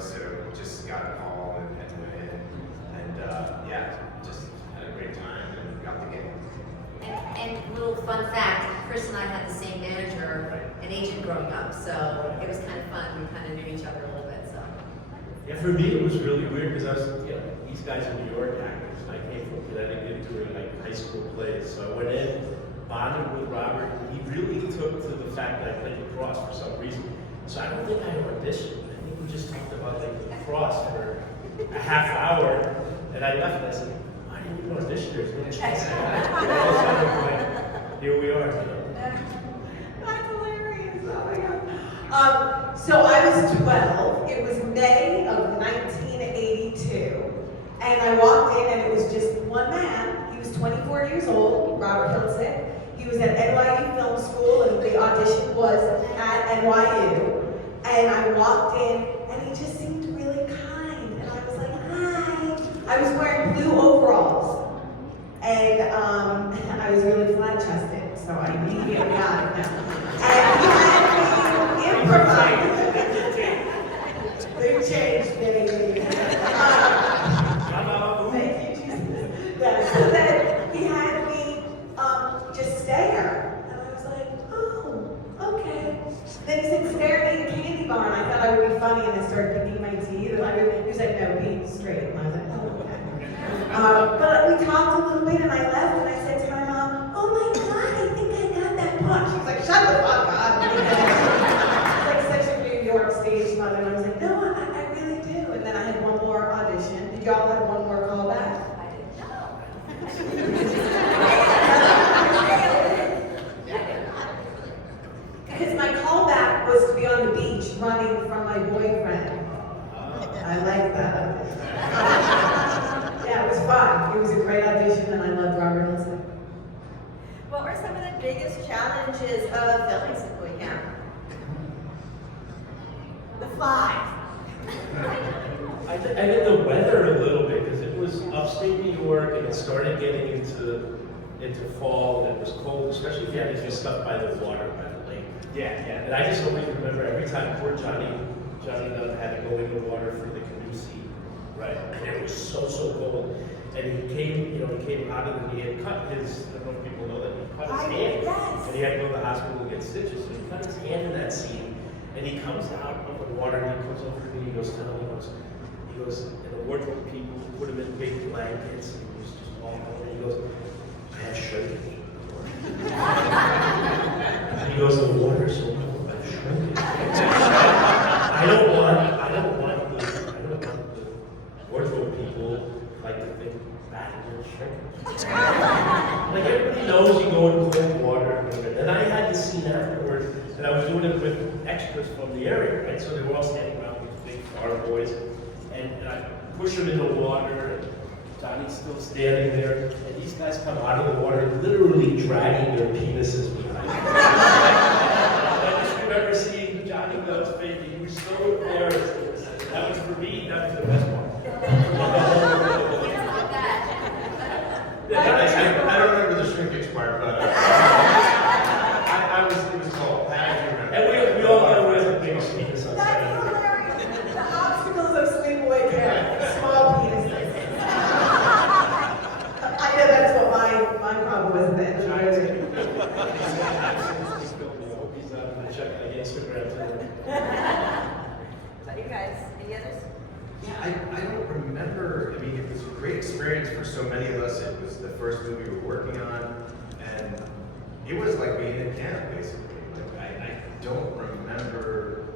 so just got a call and went in. And yeah, just had a great time and got the game. And little fun fact, Chris and I had the same manager and agent growing up, so it was kind of fun. We kind of knew each other a little bit, so. Yeah, for me it was really weird because I was, these guys are New York actors, and I came from Connecticut doing like high school plays. So I went in, bonded with Robert, and he really took to the fact that I played lacrosse for some reason. So I don't think I auditioned. I think we just talked about like lacrosse for a half hour, and I left and I said, why didn't you audition? There's no chance. Here we are. That's hilarious. Oh my God. So I was 12. It was May of 1982. And I walked in and it was just one man. He was 24 years old, Robert Hiltzik. He was at NYU Film School and the audition was at NYU. And I walked in and he just seemed really kind. And I was like, hi. I was wearing blue overalls. And I was really flat-chested, so I immediately got it. And he had me improvise. They changed, baby. Thank you, Jesus. Yeah, so then he had me just stare. And I was like, oh, okay. Then he said, stare at me in a candy bar. And I thought I would be funny, and I started picking my teeth. And he was like, no, be straight. And I was like, oh, okay. But we talked a little bit, and I left, and I said to my mom, oh my God, I think I got that part. She was like, shut the fuck up. It's like such a New York stage mother, and I was like, no, I really do. And then I had one more audition. Did y'all have one more callback? I didn't know. Because my callback was to be on the beach running from my boyfriend. I like that. Yeah, it was fun. It was a great audition, and I loved Robert Hiltzik. What were some of the biggest challenges of filming Sleepaway Camp? The flies. I think the weather a little bit, because it was upstate New York and it started getting into fall and it was cold, especially if you had to do stuff by the water, by the lake. Yeah. And I just always remember every time poor Johnny Dunn had to go in the water for the canoe seat, right? And it was so cold. And he came out of he had cut his, I don't know if people know that, he cut his hand. Yes. And he had to go to the hospital to get stitches. So he cut his hand in that scene. And he comes out of the water and he comes over to me and he goes, and the wardrobe people put him in big blankets and he was just all cold. And he goes, I have shrinkage. And he goes, the water's so cold, I'm shrinking. I don't want the wardrobe people like to think that you're shrinking. Like everybody knows you go in cold water. And I had the scene afterwards, and I was doing it with extras from the area, right? So they were all standing around with big fire boys, and I push them in the water, and Johnny's still standing there, and these guys come out of the water literally dragging their penises behind them. I just remember seeing Johnny Dunn's face, he was so embarrassed. That was for me, that was the best part. I don't remember the shrinkage part, but it was cold. I do remember. And we all know where's the biggest penis on That's set. hilarious. The obstacles of Sleepaway Camp, small penises. I know that's what my problem was then. He's on the check on Instagram too. So you guys, any others? Yeah, I don't remember. I mean, it was a great experience for so many of us. It was the first movie we were working on, and it was like being in camp, basically. Like, I don't remember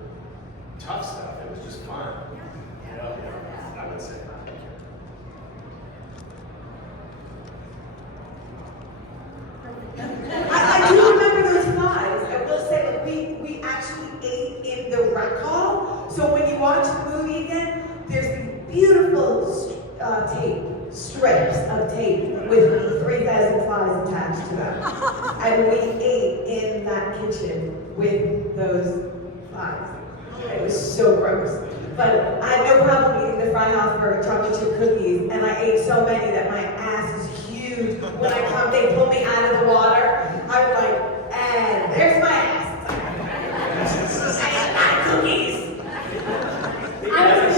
tough stuff. It was just fun. I would say. I do remember those flies. I will say, like, we actually ate in the rec hall. So when you watch the movie again, there's these beautiful strips of tape with 3,000 flies attached to them. And we ate in that kitchen with those flies. It was so gross. But I had no problem eating the Freihofer chocolate chip cookies, and I ate so many that my ass is huge. When they pulled me out of the water, I was like, and there's my ass. I ate my cookies. I was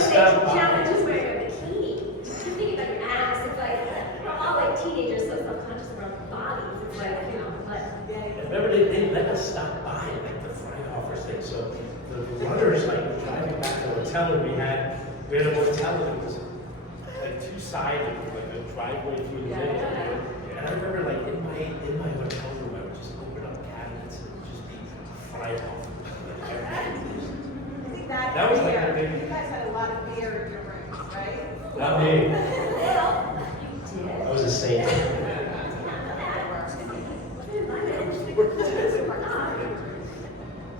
to stop by like the Freihofers thing. So the runners like were driving back to the hotel, and we had a hotel that was like two-sided, like a driveway through the middle. And I remember like in my hotel room, I would just open up cabinets and it would just be Freihofers. That was like a big. You guys had a lot of beer in your rooms, right? Not me. Well, I was a saint.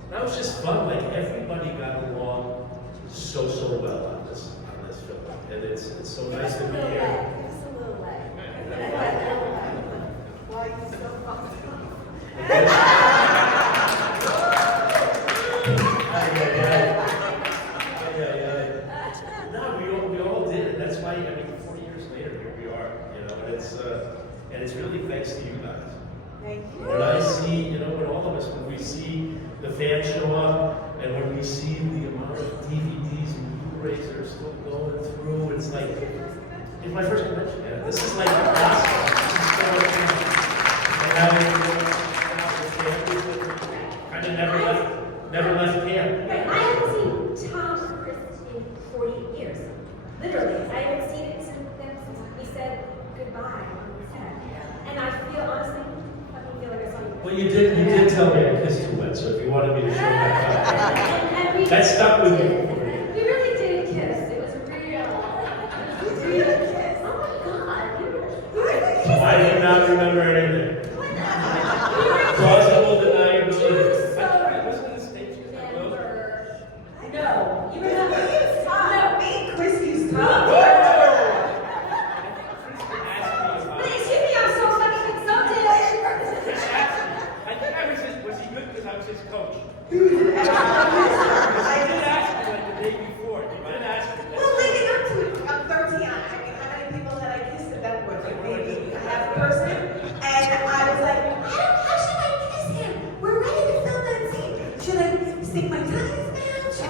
That was just fun. Like everybody got along so well on this film, and it's so nice to be here. Just a little leg. Why are you so pumped? No, we all did, and that's why, I mean, 40 years later, here we are, and it's really thanks to you guys. Thank you. When I see, when all of us, when we see the fans show up, and when we see the amount of DVDs and Blu-rays that are still going through, it's like, it's my first convention, yeah. This is like awesome. And kind of never left camp. Right, I haven't seen Tom and Chris in 40 years. Literally, I haven't seen it since we said goodbye on the set. And I feel, honestly, I feel like I saw you. Well, you did tell me I kissed too wet, so if you wanted me to show that And we that stuck with me. We really did kiss. It was a real kiss. Oh my God. We were kissing. I do not remember anything. Plausible denying You were so Wasn't it the stage? never. No. You remember? No, me and Chris used to. Excuse me, I'm so fucking excited. I think I was was he good because I was his coach? He was an I extra. did ask him like the day before. I did ask him. Well, leading up to it, I'm 13. I mean, how many people had I kissed at that point? Like maybe half a person. And I was like, how should I kiss him? We're ready to film that scene. Should I stick my tongue down? Should I?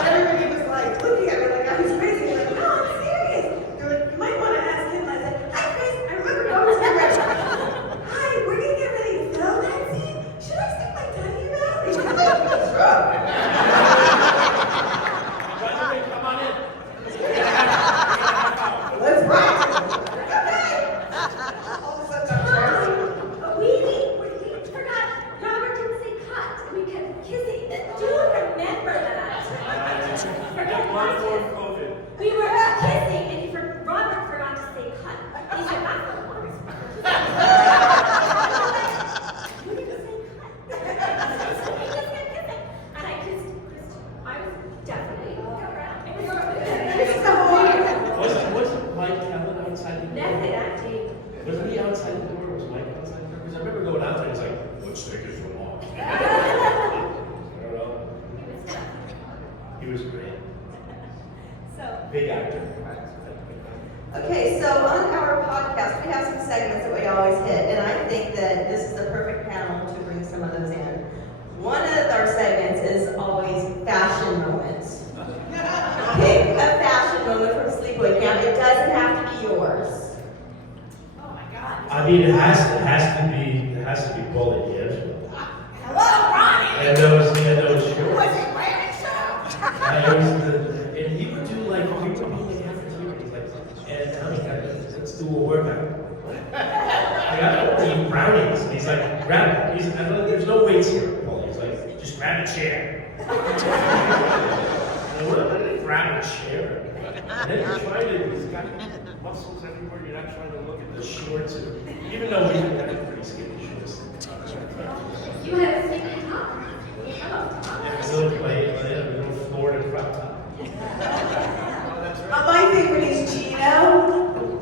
And everybody was like looking at me like I was crazy. Like, no, I'm serious. They're like, you might want to ask him. I said, hi, Chris. I remember going to the hi, we're gonna get ready to film that scene. Should I stick my tongue in your mouth? He was like, what's wrong? By the way, come on in. Let's practice. Okay. All of a sudden, I'm We forgot. Robert didn't say cut. We kept kissing. Do you remember that? Forget One that. more COVID. We were kissing, and Robert forgot to say cut. He said, "That's the one." You didn't say cut. We just kept kissing, and I kissed Chris. I was definitely around. It's so hard. Wasn't Mike Kellen outside the door? Method acting. Wasn't he outside the door? Was Mike outside the door? Because I remember going out there and he's like, let's take it from off. I don't know. He was great. So, Big actor. okay, so on our podcast, we have some segments that we always hit, and I think that this is the perfect panel to bring some of those in. One of our segments is always fashion moments. Pick a fashion moment from Sleepaway Camp. It doesn't have to be yours. Oh my God. I mean, it has to be Collet, D'Angelo. Hello, Ronnie. And those shorts. Was he wearing shorts? And he would do like, we would be in the cafeteria, he's like, and Tommy, let's do a workout. I got to eat brownies. And he's like, grab it. There's no weights here, Paul. He's like, just grab a chair. And what am I grab a chair? And then you're trying to, he's got muscles everywhere. You're not trying to look at the shorts. And, even though we had pretty skinny shorts. You had a sneaky top. Hello, Tom. Yeah, a little Florida crop top. My favorite is Gino.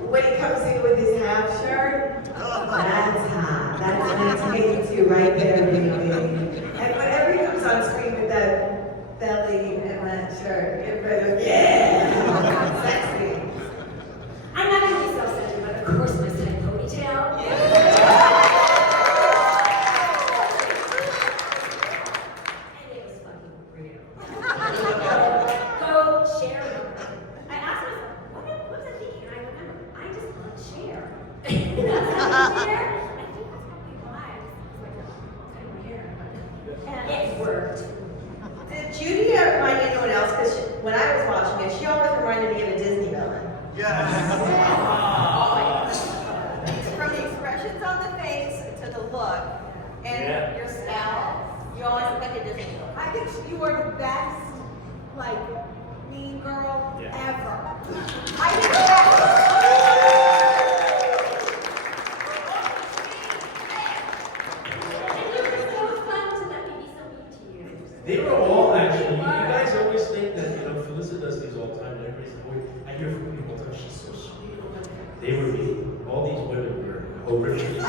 When he comes in with his half shirt, that's hot. That's what I take you to right there, baby. And whenever he comes on screen with that belly and that shirt, everybody goes, yeah, sexy. I'm not gonna be so upset, but of course my side ponytail. And it was fucking real. Go share with her. I asked myself, what was I thinking? And I remember, I just want to share. That's how I share. I think that's probably why I was like, look. And Yeah. your style, you always look like a Disney girl. I think you are the best, like, mean girl Yeah. ever. I think that. And you were so fun to let me be so mean to you. They were all actually, you guys always think that, Felissa does these all the time, and everybody's always, I hear from people all the time, she's so sweet. They were mean. All these women were horrifically mean.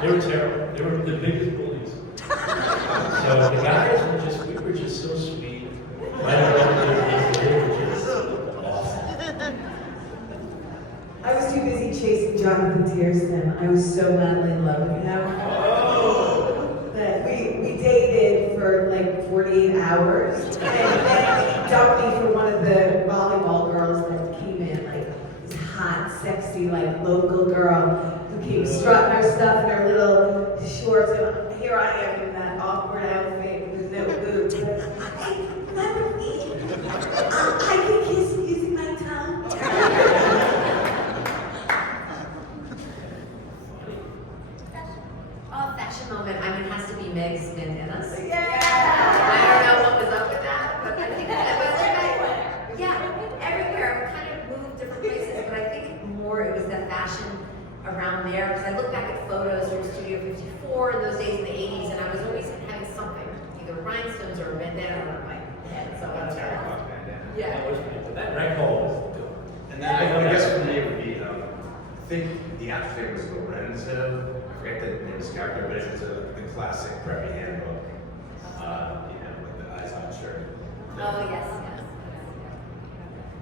They were terrible. They were the biggest bullies. So the guys we were just so sweet. I don't know, they were just awesome. I was too busy chasing Jonathan Tiersten. I was so madly in love with him. That we dated for like 48 hours. And then he dumped me for one of the volleyball girls that came in, like this hot, sexy, like local girl who came strutting her stuff in her little shorts. And here I am in that awkward outfit with no boots. Hey, remember me? I can kiss using my tongue. Oh, fashion moment. I mean, it has to be Meg's bandanas. Yeah. I don't know what was up with that, but I think that was everywhere. We kind of moved different places, but I think more it was the fashion around there. Because I look back at photos from Studio 54 in those days in the 80s, and I was always having something, either rhinestones or a bandana on my head. So That's Harry Potter bandana. yeah. That rec hall was dope. And then I guess for me it would be, I think the actor's name was Lorenzo. I forget the name of his character, but it's the classic preppy handbook. With the eyes on shirt. Oh yes.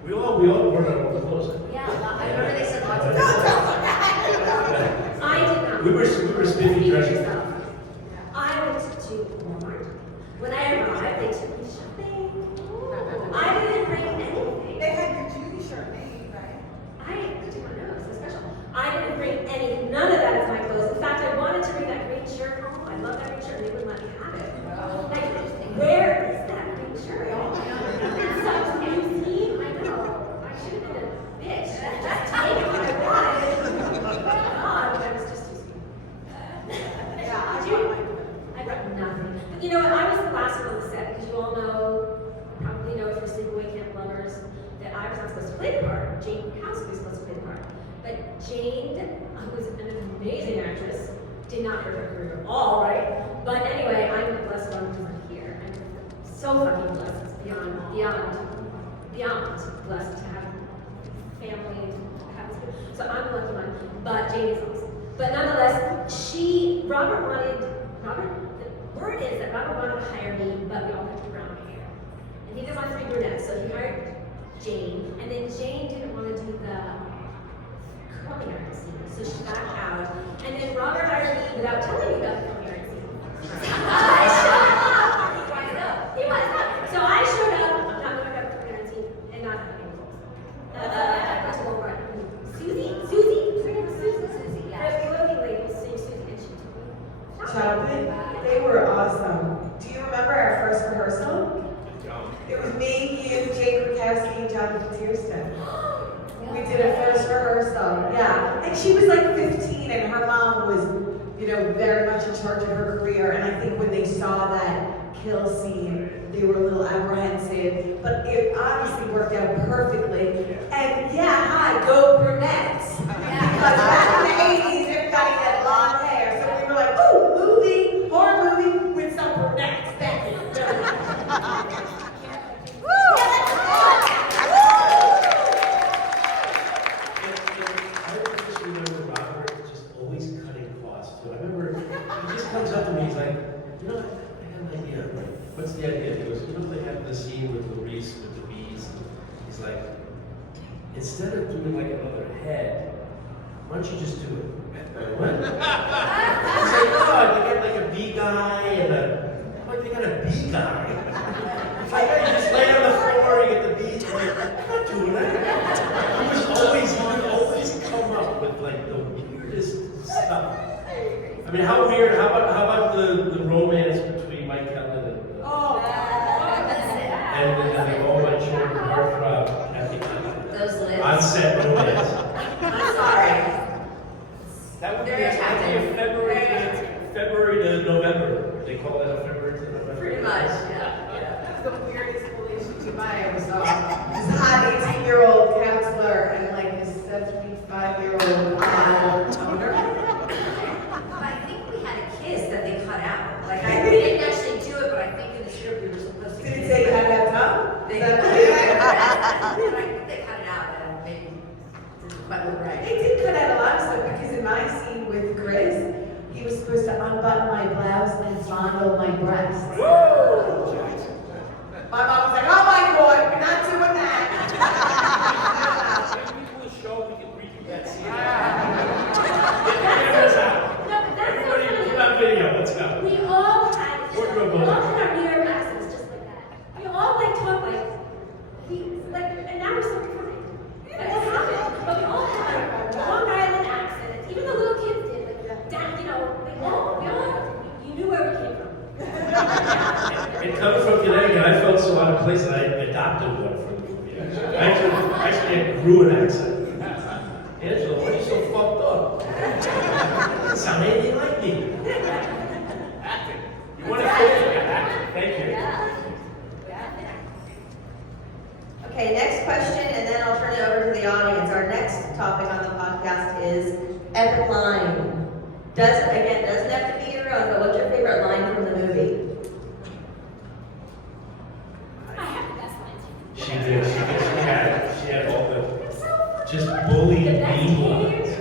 We all wore our own clothes. Yeah. I remember they said lots of I did not. We were spinning Speak for dresses. yourself. I went to Walmart. When I arrived, they took me shopping. I didn't bring anything. They had your Judy shirt made, right? I did not know, it was so special. I didn't bring anything. None of that is my clothes. In fact, I wanted to bring that green shirt home. I love that green shirt, and they wouldn't let me have it. Like, where is that green shirt? It's such a new theme. I know. I should have been a bitch. Just take it when I wanted. God, but I was just too sweet. Yeah, Did you? I brought nothing. But you know what? I was the last one on the set because you all know, probably know if you're Sleepaway Camp lovers, that I was not supposed to play the part. Jane House was supposed to play the part. But Jane, who was an amazing actress, did not hurt her career at all, right? But anyway, I'm the blessed one because I'm here. I'm so fucking blessed. It's beyond blessed to have family and to have this. So I'm the lucky one. But Jane is awesome. But nonetheless, the word is that Robert wanted to hire me, but we all had brown hair. And he didn't want to be brunette, so he hired Jane. And then Jane didn't want to do the curly hair scene, so she backed out. And then Robert hired me without telling me about the curly hair scene. He was not. So I showed up, not knowing about the curly hair scene, and not having clothes. Susie? Her name was Susie, yeah. The lovely lady was saying Susie, and she took me. Jonathan, they were awesome. Do you remember our first rehearsal? It was me, you, Jake Krakowski, and Jonathan Tiersten. We did a first rehearsal, yeah. And she was like 15, and her mom was, very much in charge of her career. And I think when they saw that kill scene, they were a little apprehensive, but it obviously worked out perfectly. And go brunettes. Because back in the 80s, everybody had blonde hair. So we were like, ooh, horror movie with some brunettes. That's it. I just remember Robert just always cutting costs too. I remember he just comes up to me, he's like, I have an idea. What's the idea? He goes, they have the scene with Maurice with the bees. He's like, instead of doing like another head, why don't you just do it? What? He's like, they got like a bee guy and I'm like, they got a bee guy. It's like, you just lay on the floor, you get the bees. I'm like, I'm not doing that. He would always come up with like the weirdest stuff. I mean, how weird, how about the romance between Mike Kellett and the all my children heartthrob Kathy Conner? Those lips. On set romance. I'm sorry. That would be Very a attractive. February to November. They call that a February to November. Pretty much, yeah. That's the weirdest relationship I ever saw. This hot 18-year-old counselor and like this 75-year-old owner. I think we had a kiss that they cut out. Like, we didn't actually do it, but I think in the script we were supposed to. Did it say you had that tongue? They, Is that but I think they cut it out, and maybe didn't quite look right. They did cut out a lot of stuff because in my scene with Chris, he was supposed to unbutton my blouse and fondle my breasts. My mom was like, "Oh my God, you're not doing that." When we do a show, we can redo that scene. No, but that's Everybody, so put funny. on video. Let's go. We all had Wardrobe our New York accents just like that. We all like talk and now we're so kind. But it happened. But we all had Long Island accents. Even the little kids did. Like that, we all, you knew where we came from. It comes from Connecticut. I felt so out of place that I adopted one from the movie. I actually grew an accent. Angela, why are you so fucked up? You sound anything like me. Acting. You want to feel acting? Thank you. Okay, next question, and then I'll turn it over to the audience. Our next topic on the podcast is epic line. Doesn't have to be your own, but what's your favorite line from the movie? I have the best lines. She did. She had all the just bully mean lines.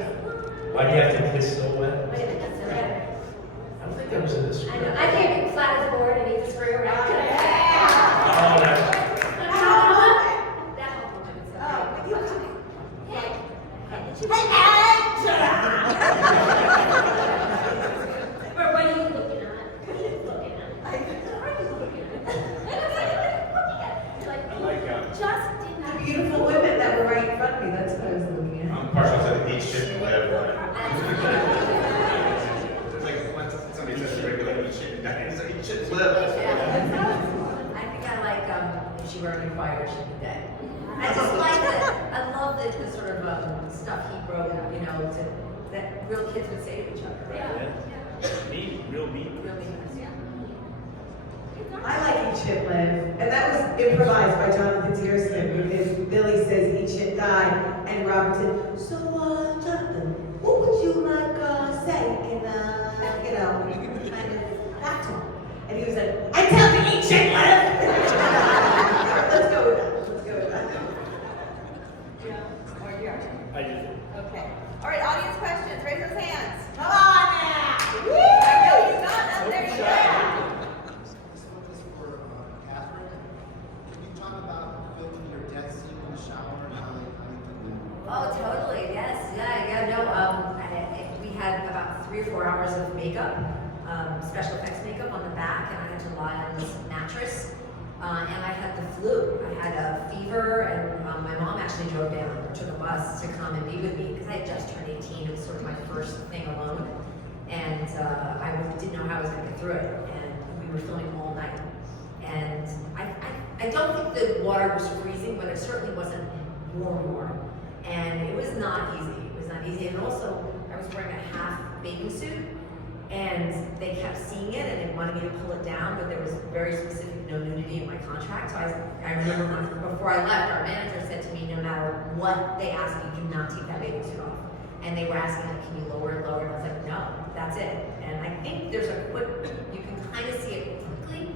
Why do you have to kiss so wet? Wait a minute, that's so bad. I don't think that was in this I script. know. I came in flat as a board and eat the spring around. Oh, that's. What are you looking at? What are you looking at? What are you looking at? Like, just did not. Beautiful women that were right in front of me. That's what I was looking at. I'm partial to the eat shit and whatever. It's like when somebody says regular eat shit and die, it's like eat shit and live. I think I like if she were under fire, she'd be dead. I just like that. I love the sort of stuff he wrote, that real kids would say to each other. Right? Mean, real mean. Real mean. I like Eat Shit Live, and that was improvised by Jonathan Tiersten because Billy says Eat Shit Die, and Robert said, "So, Jonathan, what would you like say in kind of battle?" And he was like, "I tell you, Eat Shit Live." Let's go with that. Let's go with that. Yeah. I did. Okay. All right, audience questions. Raise those hands. Come on now. Woo! I know he's not up there yet. This one is for Catherine. Can you talk about filming your death scene in the shower and how you did that? Oh, totally. Yes. Yeah. No. We had about 3 or 4 hours of makeup, special effects makeup on the back, and I had to lie on this mattress. And I had the flu. I had a fever, and my mom actually drove down or took a bus to come and be with me because I had just turned 18. It was sort of my first thing alone, and I didn't know how I was going to get through it. And we were filming all night. And I don't think the water was freezing, but it certainly wasn't warm. And it was not easy. It was not easy. And also, I was wearing a half bathing suit. And they kept seeing it, and they wanted me to pull it down, but there was very specific no nudity in my contract. So I remember before I left, our manager said to me, no matter what they ask you, do not take that bathing suit off. And they were asking, like, can you lower it, lower it? And I was like, no, that's it. And I think there's a quick, you can kind of see it quickly.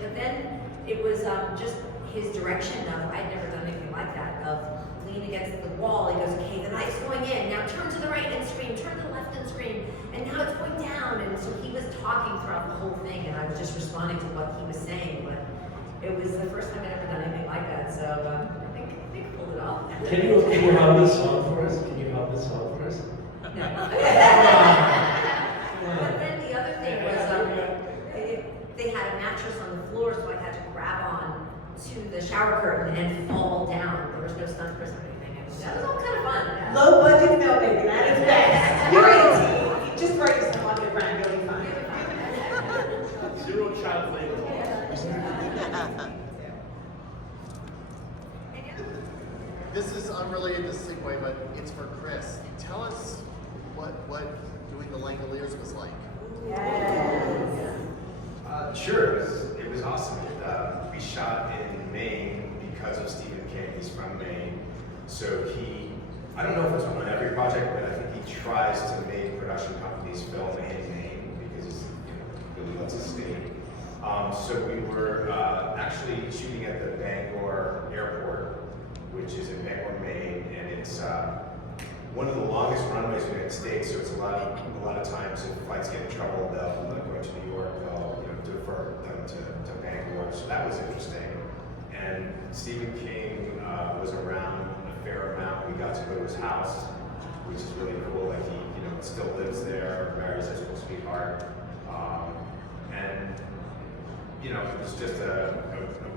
But then it was just his direction of, I'd never done anything like that, of lean against the wall. He goes, okay, the knife's going in. Now turn to the right and scream, turn to the left and scream. And now it's going down. And so he was talking throughout the whole thing, and I was just responding to what he was saying. But it was the first time I'd ever done anything like that. So I think I pulled it off. Can you hum this song for us? Can you hum this song for us? No. But then the other thing was they had a mattress on the floor, so I had to grab on to the shower curtain and fall down. There was no stunt person or anything. That was all kind of fun. Yeah. Low budget filmmaking, that is best. You're 18. You just throw yourself on your friend, you'll be fine. Zero child labor. This is unrelated to Sleepaway, but it's for Chris. Tell us what doing the Langoliers was like? Sure, it was awesome. We shot in Maine because of Stephen King. He's from Maine, so I don't know if it's on every project, but I think he tries to make production companies film in Maine because he really loves the state. So we were actually shooting at the Bangor Airport, which is in Bangor, Maine, and it's one of the longest runways in the United States. So it's a lot of times if flights get in trouble, they'll go to New York, they'll defer them to Bangor. So that was interesting. And Stephen King was around a fair amount. We got to go to his house, which is really cool. Like he still lives there, marries his school sweetheart, and it was just a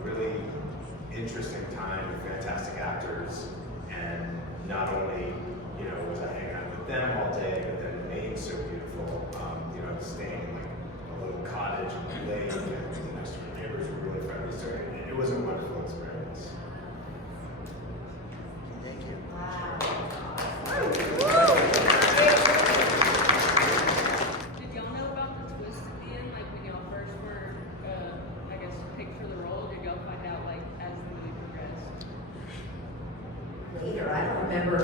really interesting time with fantastic actors. And not only was I hanging out with them all day, but then Maine's so beautiful. Staying in like a little cottage on the lake, and the next door neighbors were really friendly. So it was a wonderful experience. Thank you. Did y'all know about the twist at the end? Like when y'all first were, I guess, picked for the role, did y'all find out like as the movie progressed? Later, I don't remember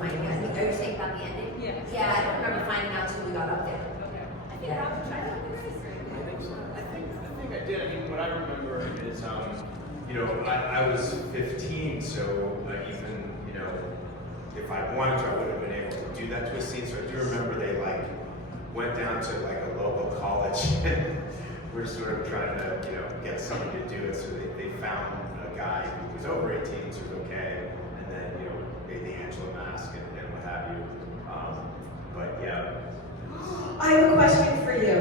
finding out. Are you saying about the ending? Yes. Yeah, I don't remember finding out until we got up there. Okay. I think Rob tried to do this. I think so. I think I did. I mean, what I remember is, I was 15, so even, if I wanted to, I wouldn't have been able to do that twist scene. So I do remember they went down to a local college and we're sort of trying to, get somebody to do it. So they found a guy who was over 18, so it was okay. And then, made the Angela mask and what have you. But yeah. I have a question for you.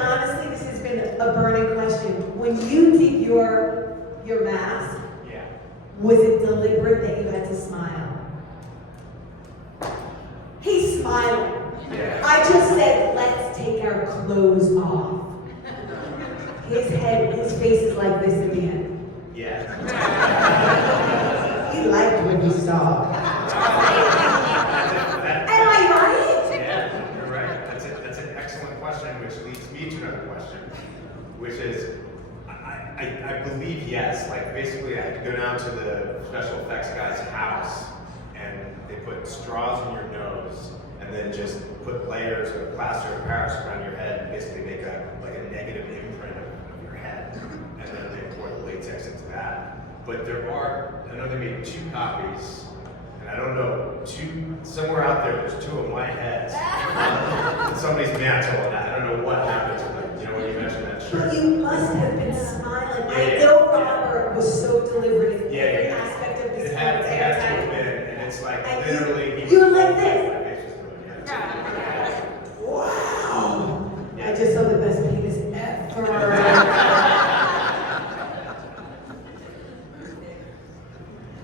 Honestly, this has been a burning question. When you did your mask, Yeah. was it deliberate that you had to smile? He's smiling. Yeah. I just said, let's take our clothes off. His face is like this at the end. Yeah. He liked what he saw. Am I right? Yeah, you're right. That's an excellent question, which leads me to another question, which is, I believe yes. Like basically, I had to go down to the special effects guy's house, and they put straws in your nose, and then just put layers of plaster of Paris around your head, and basically make a negative imprint of your head, and then they pour the latex into that. But there are, I know they made 2 copies. I don't know, somewhere out there's 2 of my heads. Somebody's mantle, and I don't know what happened to them. When you mentioned that shirt. But you must have been smiling. I Yeah. know Robert was so deliberate in Yeah, every yeah. aspect of this It had to have time. been, and it's like And literally. you were like this. My face was going, yeah. Wow! Yeah. I just saw the best penis ever.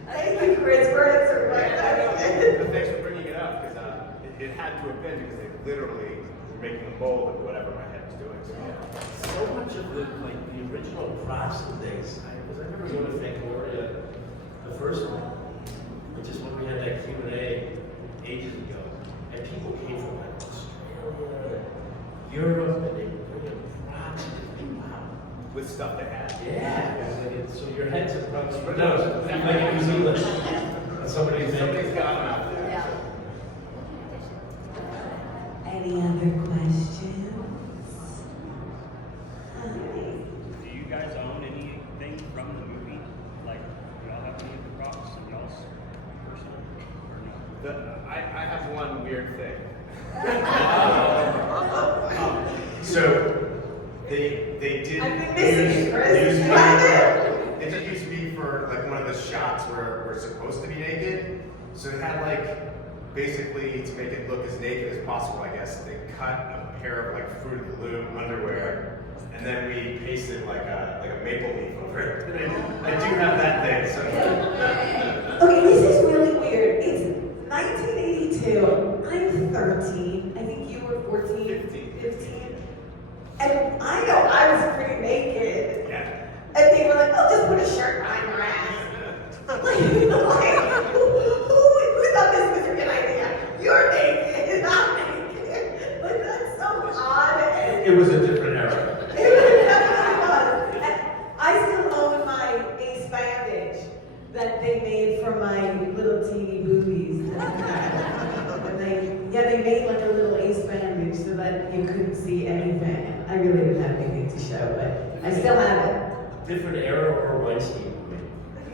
Thank you, Chris, for answering my question. But thanks for bringing it up, because it had to have been, because they literally were making a mold of whatever my head was doing. So, yeah. So much of the original props and things. I remember going to Fangoria, the first one, which is when we had that Q&A ages ago, and people came from Australia, Europe, and they would bring in props and wow. With stuff they had. Yeah. So your heads are props. No, like in New Zealand. Somebody's Somebody's got them out there. Yeah. Any other questions? Hi. Do you guys own anything from the movie? Like, do y'all have any of the props in y'all's personal or no? I have one weird thing. So they did I've been missing it, Chris. use You have they did use me for one of the shots where we're supposed to be naked. So they had basically to make it look as naked as possible, I guess, they cut a pair of Fruit of the Loom underwear, and then we pasted a maple leaf over it. And I do have that thing. So Okay, this is really weird. It's 1982. I'm 13. I think you were 14. 15. And I know I was pretty naked. yeah. And they were like, oh, just put a shirt behind your ass. Who you couldn't see anything. I really didn't have anything to show, but I still have it. Different era or Weinstein movie?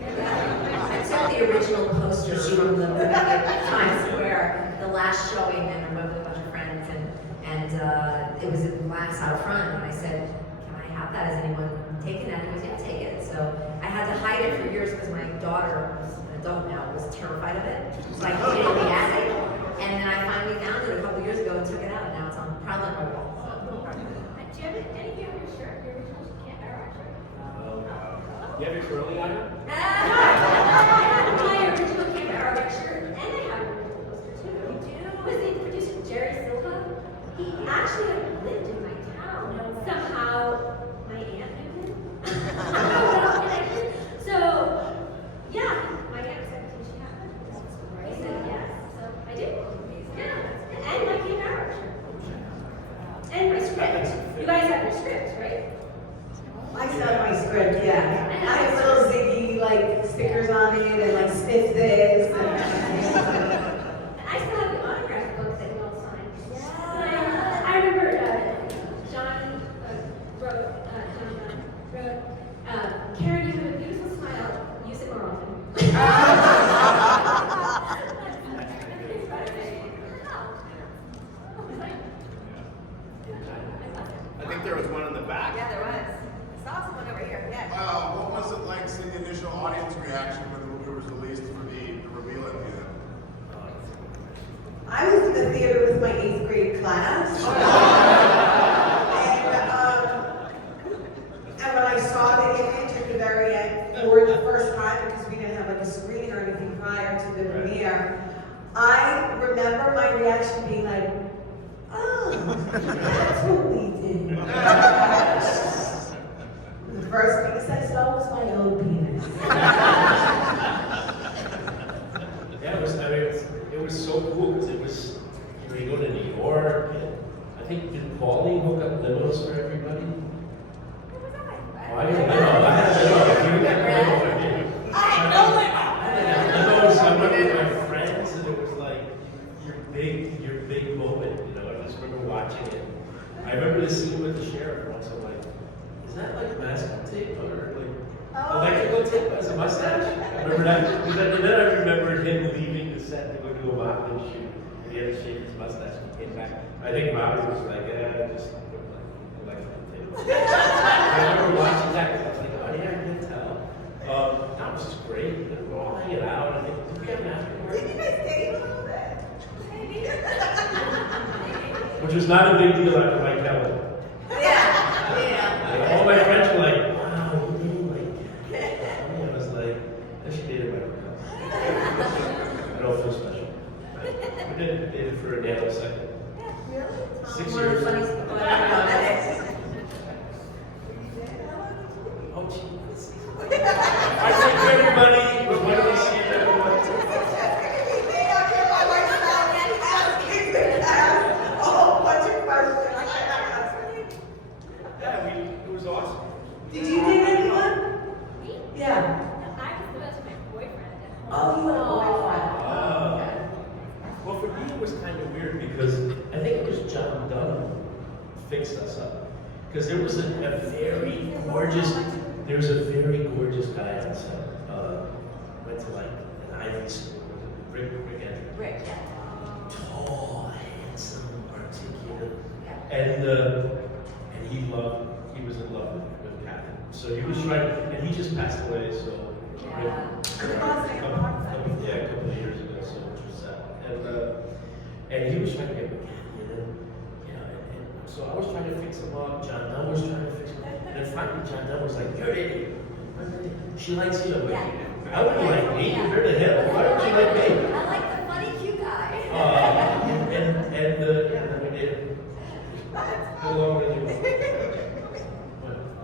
I took the original poster from the movie Times Square, the last showing, and I went with a bunch of friends, and it was in glass out front, and I said, can I have that? Has anyone taken that? He goes, yeah, take it. So I had to hide it for years because my daughter, who's an adult now, was terrified of it. So I hid it in the attic, and then I finally found it a couple years ago and took it out, and now it's on proudly on my wall. Do you have any of your shirt, your original Camp Airwax shirt? You have your curly iron? My original Camp Airwax shirt, and I have a original poster too. You do? Was the producer Jerry Silva? He actually lived in my town. Somehow, my aunt knew him. So, yeah, my aunt said, did she have it? I said yes. So I did. Yeah, and my Camp Airwax shirt. And my script. You guys have your scripts, right? I still have my script, yeah. I have little Ziggy like stickers on it and like sniff this. And I still have the autograph books that you all signed. Yeah. I remember John wrote, Karen, you have a beautiful smile. Use it more often. I think there was one in the back. Yeah, there was. I saw someone over here, yeah. What was it like seeing the initial audience reaction when the movie was released for the reveal at the end? I was in the theater with my 8th grade class. And when I saw the image at the very end for the first time, because we didn't have like a screening or anything prior to the premiere, I remember my reaction being like, oh, that's what we did. The first thing I saw was my own penis. Yeah, it was so cool because it was, you go to New York, and I think, did Paulie hook up limos for everybody? Oh, I didn't know. I had a limo. You got a limo for me. I had no limo. I had limos. I went with my friends, and it was like your big moment. You know, I just remember watching it. I remember the scene with the sheriff once. I'm like, is that like masking tape or like electrical tape as a mustache? I remember that. And then I remembered him leaving the set to go do a modeling shoot. And he had to shave his mustache. He came back. I think Bobby was like, yeah, just put like electrical tape. I remember watching that because I was like, oh yeah, I can tell. That was just great. We were all hanging out. I think, did we have an after party? Did you guys date a little bit? Which was not a big deal after Mike Kelly. Yeah. Like, all my friends were like, wow, you mean like, I was like, I should date her. I don't feel special. We did it for a nail second. Really? 6 One of years. the funniest people I've ever met. Oh, jeez. I thank everybody. We're wonderful seeing everyone. Yeah, it was awesome. Did you date anyone? Me? Yeah. I was the best with my boyfriend at home. Oh, you had a boyfriend. Well, for me, it was kind of weird because I think it was John Dunn who fixed us up. Because there was a very gorgeous guy on set. Went to like an Ivy school, Rick Andrew. Rick, yeah. Tall, handsome, articulate, Yeah. and he was in love with Catherine. So he was trying, and he just passed away. So Yeah. a couple of years ago, so which was sad. And he was trying to get with Catherine, and so I was trying to fix him up. John Dunn was trying to fix him up, and then finally John Dunn was like, "You're an idiot. She likes you." Like, Yeah. I wouldn't like me compared to him. Why don't you like me? I like the funny, cute guy. Then we did. How long did you?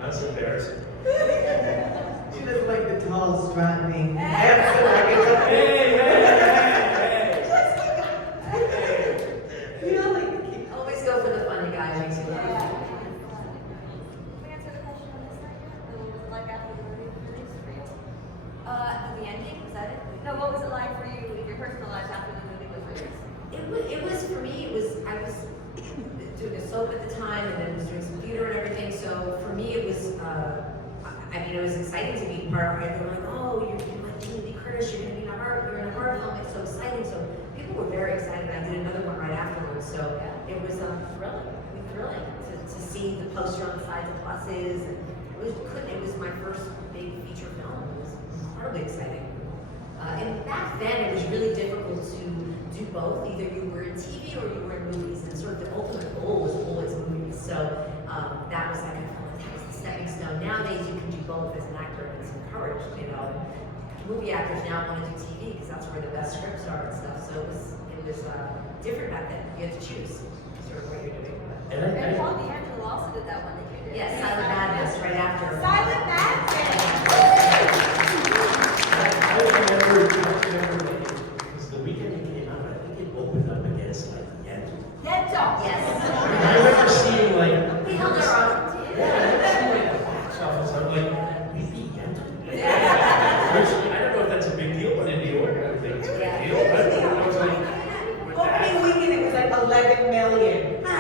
That's embarrassing. She doesn't like the tall, strapping. Hey! You know, like the kid. Always go for the funny guy, makes you laugh. Can we answer the question on this side yet? What was it like after the movie was released for you? The ending, was that it? No, what was it like for you in your personal soap at the time, and then was doing some theater and everything. So for me, it was, I mean, it was exciting to be part of it. They're like, oh, you're like Jamie Lee Curtis, you're in a horror film. It's so exciting. So people were very excited. I did another one right afterwards. So it was thrilling to see the poster on the sides of buses. And it was my first big feature film. It was incredibly exciting. And back then, it was really difficult to do both. Either you were in TV or you were in movies, and sort of the ultimate goal was always movies. So that was like, I felt like that was the stepping stone. Nowadays, you can do both as an actor, and it's encouraged. You know, movie actors now want to do TV because that's where the best scripts are and stuff. So it was different back then. You had to choose sort of what you're doing. And Paul D'Angelo also did that one that you did. Yes, Silent Madness right after. Silent Madness! I remember because the weekend it came out, I think it opened up against like Yento. Yento! Yes. And I remember seeing like, We held our own. yeah, I remember seeing like the box office. I'm like, we beat Yento. Personally, I don't know if that's a big deal, but in New York, I think it's a big deal. I was like, with Opening that. weekend, it was like 11 million. Hi.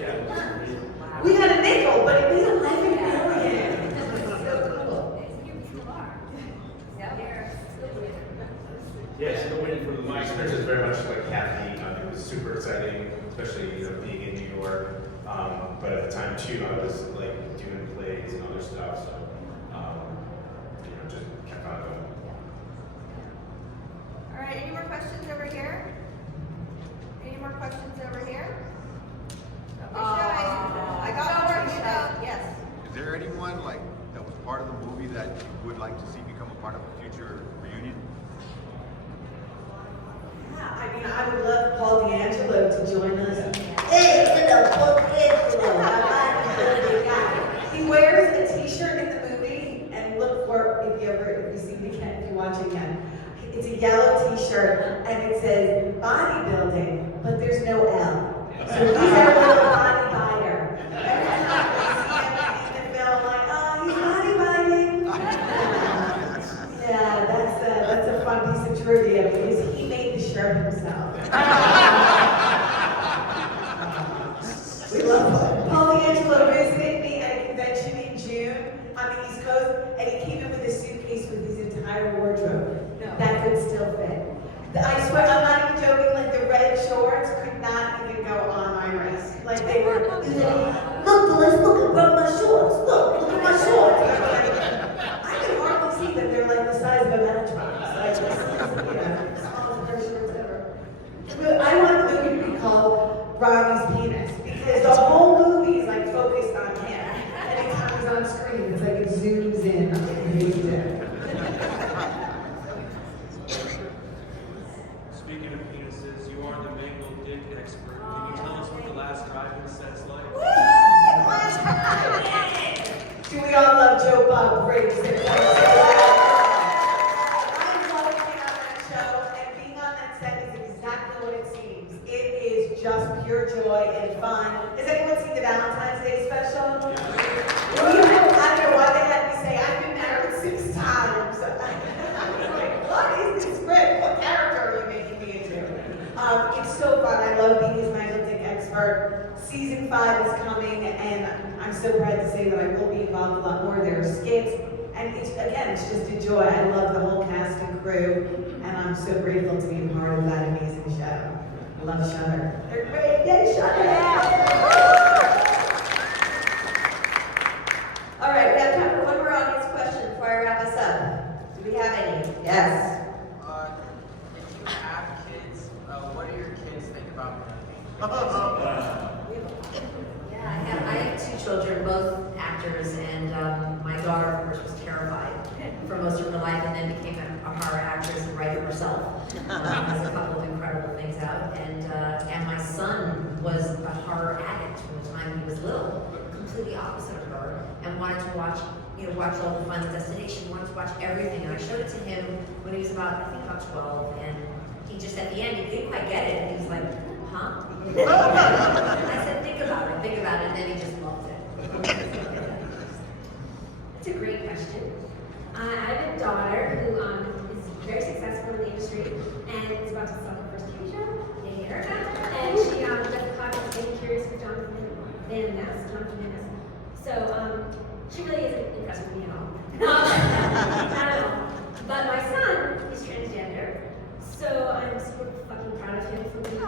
Yeah. We got a nickel, but it made 11 million. Yeah, still waiting for the mic. This is very much like Kathy. It was super exciting, especially being in New York. But at the time too, I was like doing plays and other stuff, so just kept on going. All right, any more questions over here? Any more questions over here? I got more, you know, yes. Is there anyone like that was part of the movie that you would like to see become a part of a future reunion? Yeah, I mean, I would love Paul D'Angelo to join us. Hey, it's a Paul D'Angelo. He wears a t-shirt in the movie, and look for it if you see it again, if you watch it again. It's a yellow t-shirt, and it says bodybuilding, but there's no L. So he's our little bodybuilder. Every time we see him in the film, like, oh, he's bodybuilding. Yeah, that's a fun piece of trivia because he made the shirt himself. We love Paul D'Angelo visited me at a convention in June on the East Coast, and he came in with a suitcase with his entire wardrobe. That could still fit. I swear, I'm not even joking, like the red shorts could not even go on my wrist. Like they were, look, at my shorts, look at my shorts. I can hardly see them, they're like the size of a matchbox. Like, this is, smallest pair of shorts ever. But I want the movie to be called Ronnie's Penis, because the whole movie is like focused on him. Anytime he's on screen, it's like it zooms in on his dick. Speaking of penises, you are the mangled dick expert. Can you tell us what the last drive-in set's like? Do we all love Joe Bob Briggs? I love being on that show, and being on that set is exactly what it seems. It is just pure joy and fun. Has anyone seen the Valentine's Day special? I don't know why they had me say I've been married 6 times. I was like, what is this script? What character are you making me into? It's so fun. I love being his mangled dick expert. Season 5 is coming, and I'm so proud to say that I will be involved a lot more. There are skits, and it's just a joy. I love the whole cast and crew, and I'm so grateful to be a part of that amazing show. I love Shudder. They're great. Yay, Shudder! All right, we have time for one more audience question before I wrap us up. Do we have any? Yes. If you have kids, what do your kids think about movies? Yeah, I have 2 children, both actors, and my daughter, of course, was terrified for most of her life, and then became a horror actress and writer herself. Has a couple of incredible things out, and my son was a horror addict from the time he was little, completely opposite of her, and wanted to watch all the Final Destination, wanted to watch everything, and I showed it to him when he was about 12, and he just at the end, he didn't quite get it, and he was like, huh? I said, think about it, and then he just loved it. It's a great question. I have a daughter who is very successful in the industry and is about to sell her first TV show, Yay Erica. And she does the podcast Getting Curious with Jonathan. So she really isn't impressed with me at all. Not at all. But my son is transgender, so I'm super fucking proud of him for being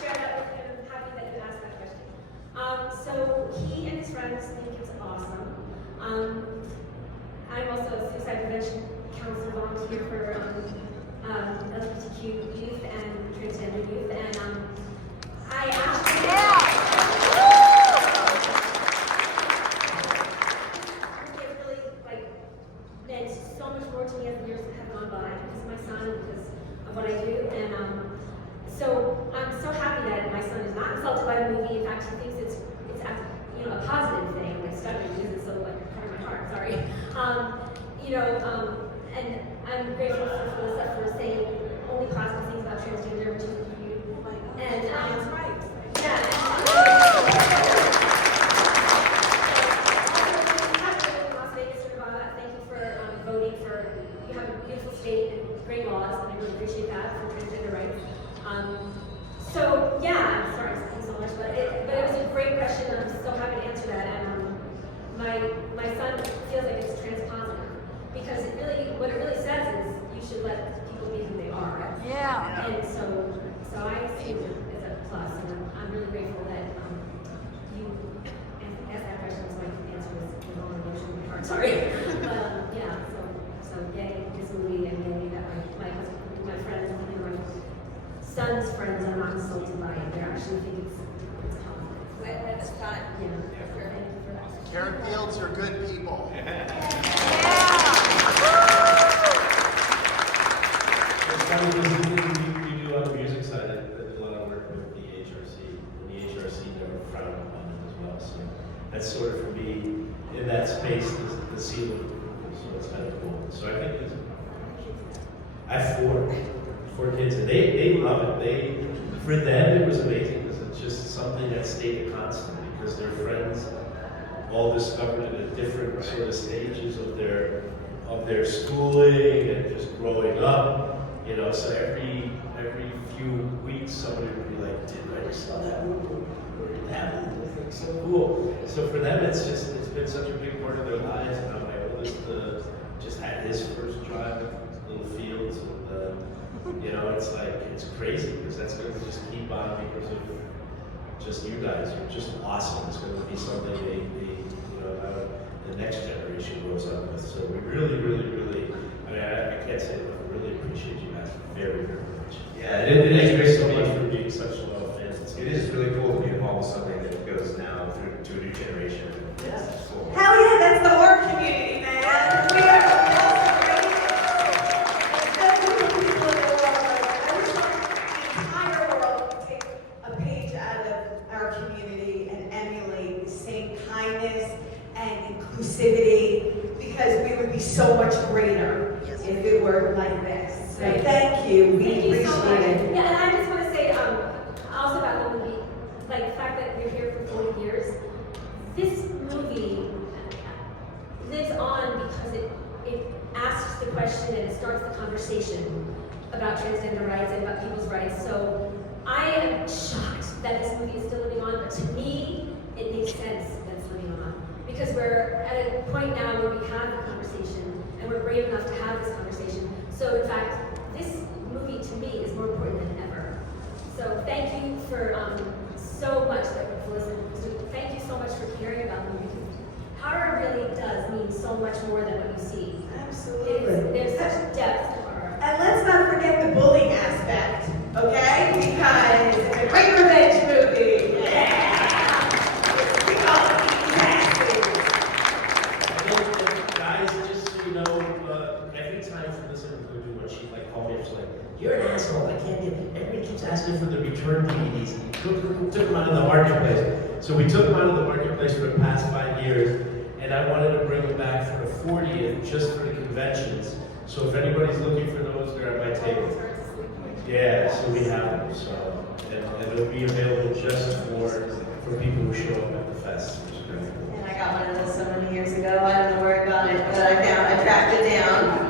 share that with him. I'm happy that you asked that question. So he and his friends think it's awesome. I'm also a suicide prevention counselor volunteer for LGBTQ youth and transgender youth, and I actually it really like meant so much more to me as the years have gone by because of my son and because of what I do, and so I'm so happy that my son is not insulted by the movie. In fact, he thinks it's a positive thing, like stuttering because it's so like part of my heart. Sorry, and I'm grateful for Felissa for saying only positive things about transgender, which is cute. And that's right. Thank you for voting for. You have a beautiful state and great laws, and I really appreciate that for transgender rights. So yeah, I'm sorry I'm speaking so much, but it was a great question. I'm so happy to answer that. And my son feels like it's transpositive because what it really says is you should let people be who they are. Yeah. And so I see it as a plus, and I'm really grateful that you asked that question. So I can answer this with all emotion in my heart. Sorry. But yeah. So yay this movie, and yay that my husband, my friends, and my son's friends are not insulted by it. They actually think it's a compliment. That's fun. Yeah. Thank you for that. Karen Fields, you're good people. It's funny because we do on the music side, I did a lot of work with the HRC, and the HRC never frowned upon it as well. So that's sort of for me, in that space, the seal of approval, so it's kind of cool. So I think I have four kids, and they love it. For them, it was amazing because it's just something that stayed a constant because their friends all discovered it at different sort of stages of their schooling and just growing up. So every few weeks somebody would be like, "Dude, I just saw that movie. That movie looks so cool." So for them, it's been such a big part of their lives. And now my oldest just had his first drive, little fields, and it's like it's crazy because that's going to just keep on because of just you guys. You're just awesome. It's going to be something the next generation grows up with. So we really, really, really. I can't say enough. I really appreciate you guys very, very much. Yeah, And thank you so much for being such loyal fans. It is really cool to be involved with something that goes now through to a new generation. Yeah. It's cool. Hell yeah, that's the horror community, man. We are the people in the world. I wish the entire world could take a page out of our community and emulate the same kindness and inclusivity, because we would be so much greater if it were like this. So thank you. We Thank you so much. appreciate it. Yeah, and I just want to say also about the movie, like the fact that we're here for 40 years. This movie lives on because it asks the question and it starts the conversation about transgender rights and about people's rights. So I am shocked that this movie is still living on, but to me, it makes sense that it's living on. Because we're at a point now where we have the conversation and we're brave enough to have this conversation. So in fact, this movie to me is more important than ever. So thank you for so much, Felissa. Thank you so much for caring about the movie. Horror really does mean so much more than what you see. Absolutely. There's such depth to horror. And let's not forget the bullying aspect, okay? Because it's a great revenge movie. Yeah! We call it Guys, just so you know, every time Felissa would go do what she called me, she's like, "You're an asshole. I can't get it. Everybody keeps asking for the return DVDs." Took them out of the marketplace. So we took them out of the marketplace for the past 5 years, and I wanted to bring them back for the 40th, just for the conventions. So if anybody's looking for those, they're at my table. Yeah, so we have them. So and it'll be available just for people who show up at the fest, which is very cool. And I got one of those so many years ago. I don't know where I got it, but I tracked it down.